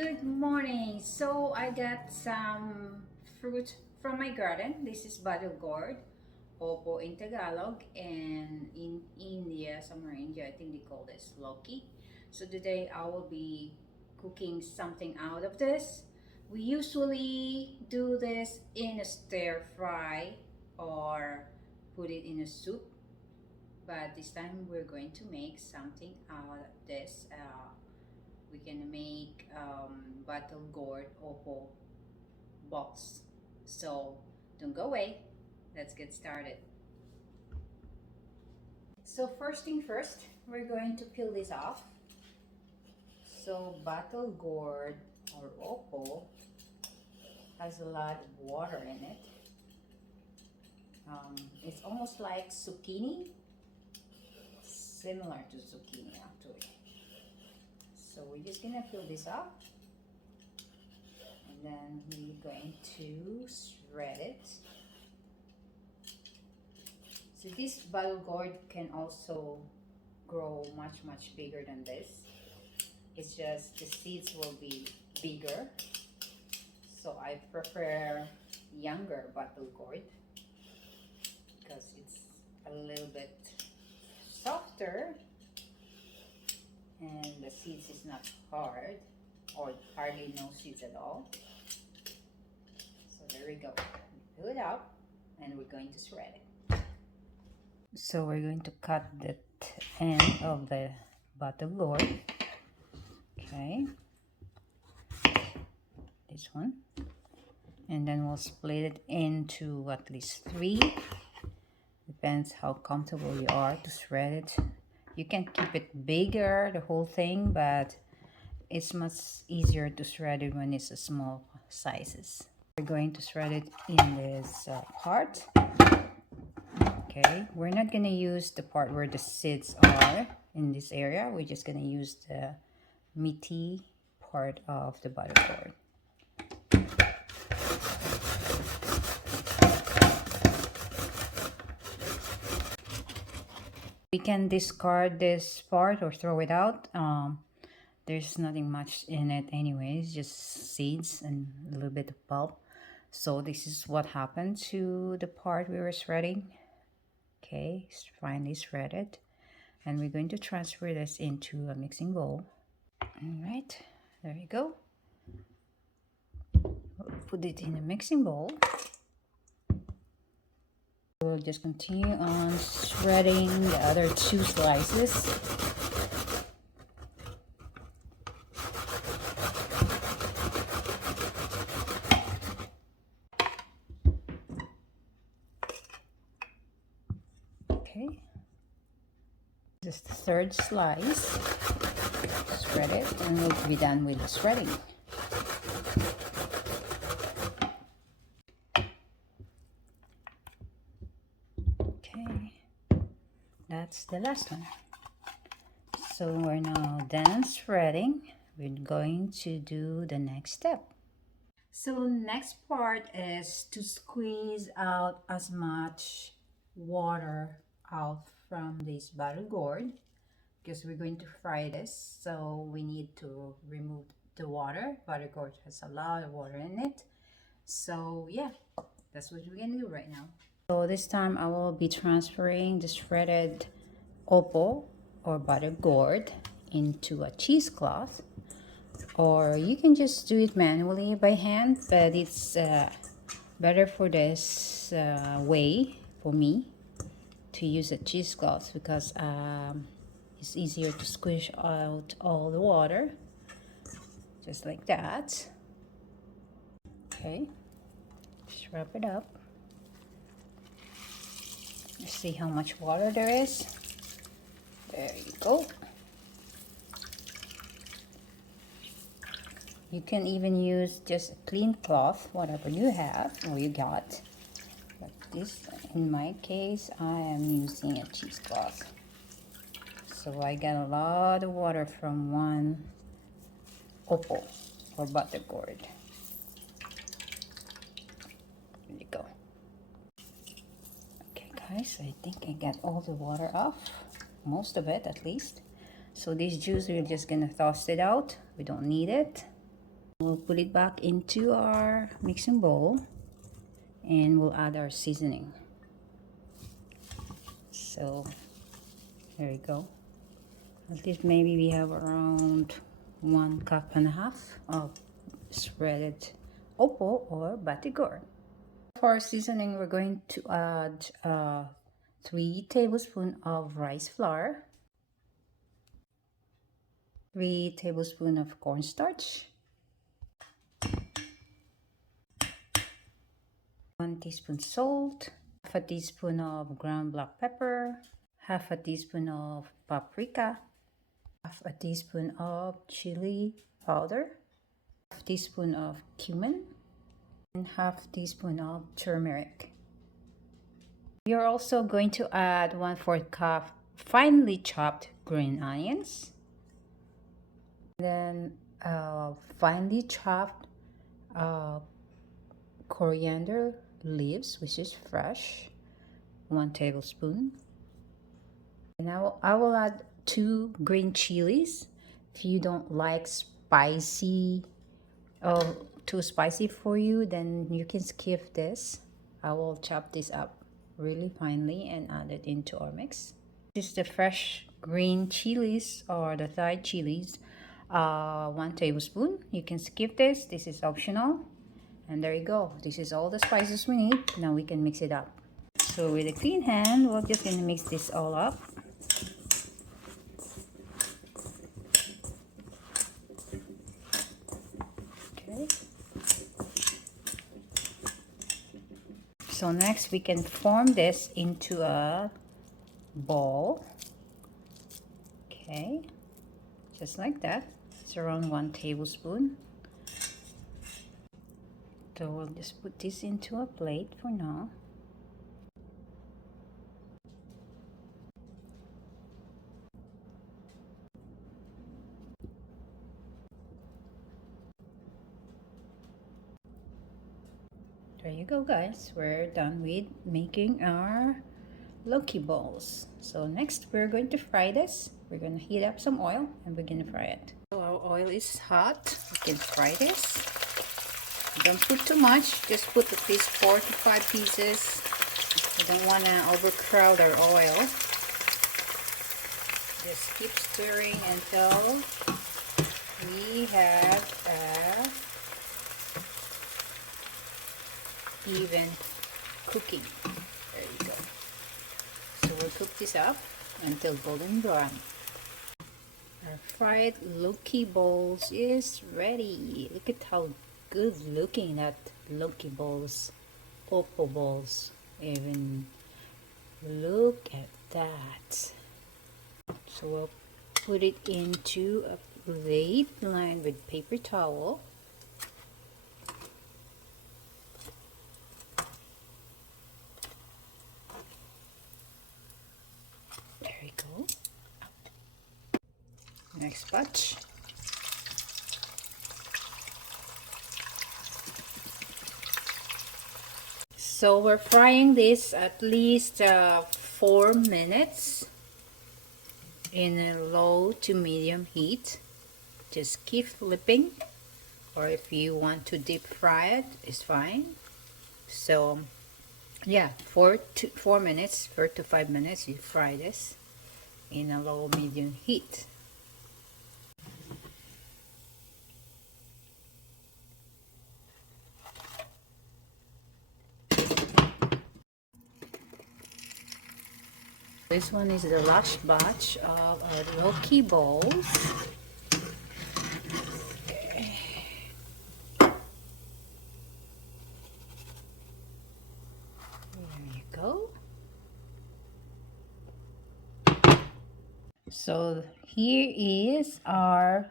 Good morning. So I got some fruit from my garden. This is Gourd, Opo in Tagalog, and in India, somewhere in India, I think they call this Loki. So today I will be cooking something out of this. We usually do this in a stir fry or put it in a soup, but this time we're going to make something out of this. We can make bottle gourd opo balls. So don't go away. Let's get started. So first thing first, we're going to peel this off. So bottle gourd or opo has a lot of water in it. It's almost like zucchini, similar to zucchini actually. So we're just gonna peel this off, and then we're going to shred it. So this bottle gourd can also grow much bigger than this. It's just the seeds will be bigger. So I prefer younger bottle gourd because it's a little bit softer and the seeds is not hard or hardly no seeds at all. So there we go. We peel it out and we're going to shred it. So we're going to cut the end of the bottle gourd. Okay, this one, and then we'll split it into at least 3. Depends how comfortable you are to shred it. You can keep it bigger, the whole thing, but it's much easier to shred it when it's a small sizes. We're going to shred it in this part. Okay, we're not gonna use the part where the seeds are in this area. We're just gonna use the meaty part of the bottle gourd. We can discard this part or throw it out. There's nothing much in it anyways, just seeds and a little bit of pulp. So this is what happened to the part we were shredding. Okay, it's finely shredded, and we're going to transfer this into a mixing bowl. All right, there you go. We'll put it in a mixing bowl. We'll just continue on shredding the other 2 slices. Okay, this is the 3rd slice. Shred it and we'll be done with the shredding. Okay, that's the last one. So we're now done shredding. We're going to do the next step. So next part is to squeeze out as much water out from this bottle gourd, because we're going to fry this, so we need to remove the water. Bottle gourd has a lot of water in it. So yeah, that's what we're gonna do right now. So this time I will be transferring the shredded opo or bottle gourd into a cheesecloth, or you can just do it manually by hand, but it's better for this way for me to use a cheesecloth because it's easier to squish out all the water, just like that. Okay, just wrap it up. Let's see how much water there is. There you go. You can even use just a clean cloth, whatever you have or you got. But this, in my case, I am using a cheesecloth. So I got a lot of water from one opo or bottle gourd. There you go. Okay guys, I think I got all the water off. Most of it at least. So this juice, we're just gonna toss it out. We don't need it. We'll put it back into our mixing bowl and we'll add our seasoning. So there you go. At least maybe we have around 1.5 cups of shredded oppo or gourd. For our seasoning, we're going to add 3 tablespoons of rice flour, 3 tablespoons of cornstarch, 1 teaspoon salt, half a teaspoon of ground black pepper, half a teaspoon of paprika, half a teaspoon of chili powder, half a teaspoon of cumin, and half a teaspoon of turmeric. We are also going to add 1/4 cup finely chopped green onions, then finely chopped coriander leaves, which is fresh, 1 tablespoon. And now I will add 2 green chilies. If you don't like spicy or too spicy for you, then you can skip this. I will chop this up really finely and add it into our mix. This is the fresh green chilies or the Thai chilies, 1 tablespoon. You can skip this. This is optional. And there you go. This is all the spices we need. Now we can mix it up. So with a clean hand, we're just gonna mix this all up. Okay. So next we can form this into a ball. Okay, just like that. It's around 1 tablespoon. So we'll just put this into a plate for now. There you go, guys. We're done with making our Loki balls. So next we're going to fry this. We're going to heat up some oil and we're going to fry it. So our oil is hot. We can fry this. Don't put too much. Just put at least 4 to 5 pieces. We don't want to overcrowd our oil. Just keep stirring until we have a even cooking. There you go. So we'll cook this up until golden brown. Our fried Loki balls is ready. Look at how good looking that Loki balls, oppo balls. Even look at that. So we'll put it into a plate lined with paper towel. There we go. Next batch. So we're frying this at least 4 minutes in a low to medium heat. Just keep flipping, or if you want to deep fry it, it's fine. So yeah, 4 to 5 minutes you fry this in a low medium heat. This one is the last batch of our Loki balls. Okay. There you go. So here is our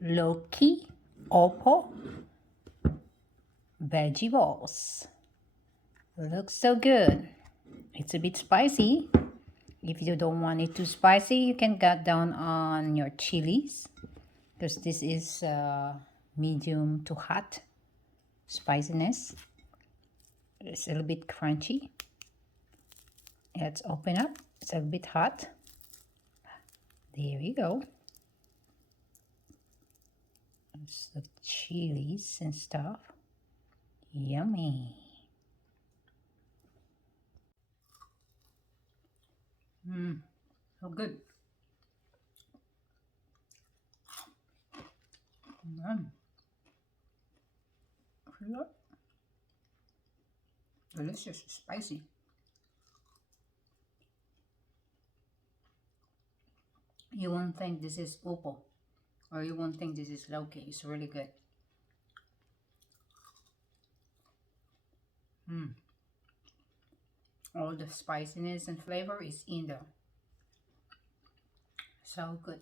Loki oppo veggie balls. Looks so good. It's a bit spicy. If you don't want it too spicy, you can cut down on your chilies, because this is medium to hot spiciness. It's a little bit crunchy. Let's open up. It's a bit hot. There you go. It's the chilies and stuff. Yummy. So good. Delicious, spicy. You won't think this is upo, or you won't think this is Loki. It's really good. All the spiciness and flavor is in there. So good.